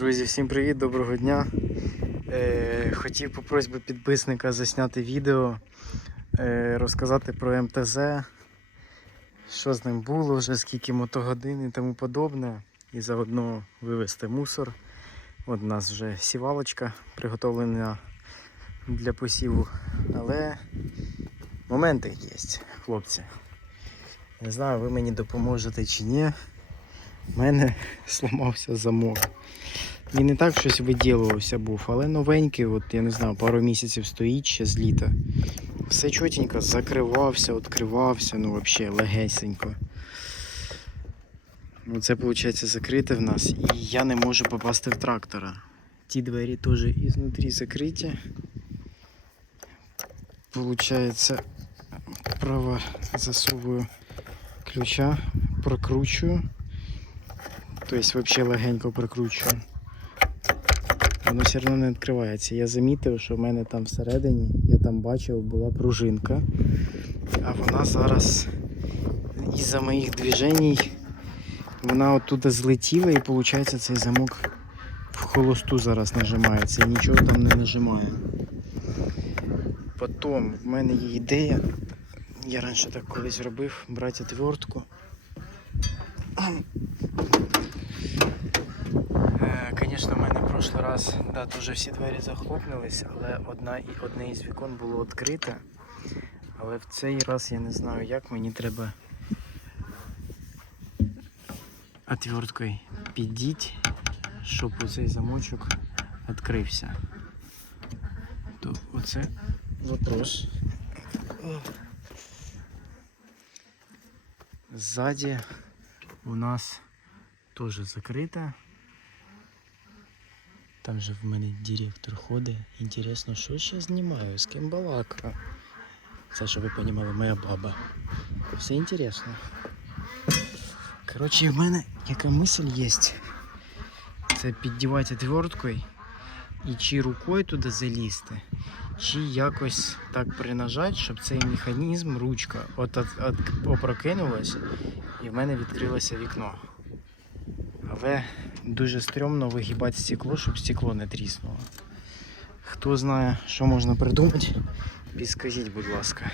Друзі, всім привіт, доброго дня. Е, хотів по просьбі підписника засняти відео, е, розказати про МТЗ, що з ним було, вже скільки мотогодин і тому подобне. І заодно вивезти мусор. От у нас вже сівалочка приготовлена для посіву. Але моменти є, хлопці. Не знаю, ви мені допоможете чи ні. У мене сламався замок. Він не так щось виділувався був, але новенький, от я не знаю, пару місяців стоїть ще з літа. Все чотенько закривався, відкривався, ну взагалі легесенько. Ну, це виходить закрите в нас, і я не можу попасти в трактора. Ті двері теж ізнутрі закриті. Получається, право засовую ключа, прокручую. Тобто взагалі легенько прикручую. Воно все одно не відкривається. Я замітив, що в мене там всередині, я там бачив, була пружинка. А вона зараз із-за моїх движень вона оттуда злетіла і виходить цей замок в холосту зараз нажимається і нічого там не нажимає. Потім в мене є ідея. Я раніше так колись робив, брати отвертку. Е, Звісно, в мене в прошлий раз да, дуже всі двері захлопнулись, але одна, і- одне із вікон було відкрите. Але в цей раз я не знаю як, мені треба отверткою підіть, щоб оцей замочок відкрився. То оце вопрос. Ззаді у нас теж закрита. Там же в мене директор ходить. Інтересно, що ще знімаю, з ким балакаю. Це, щоб ви розуміли, моя баба. Все інтересно. Коротше, в мене яка мисль є. Це піддівати отверткою і чи рукою туди залізти, чи якось так принажати, щоб цей механізм, ручка, от, от, от опрокинулась і в мене відкрилося вікно. Але дуже стрьомно вигибати стекло, щоб стекло не тріснуло. Хто знає, що можна придумати, підскажіть, будь ласка.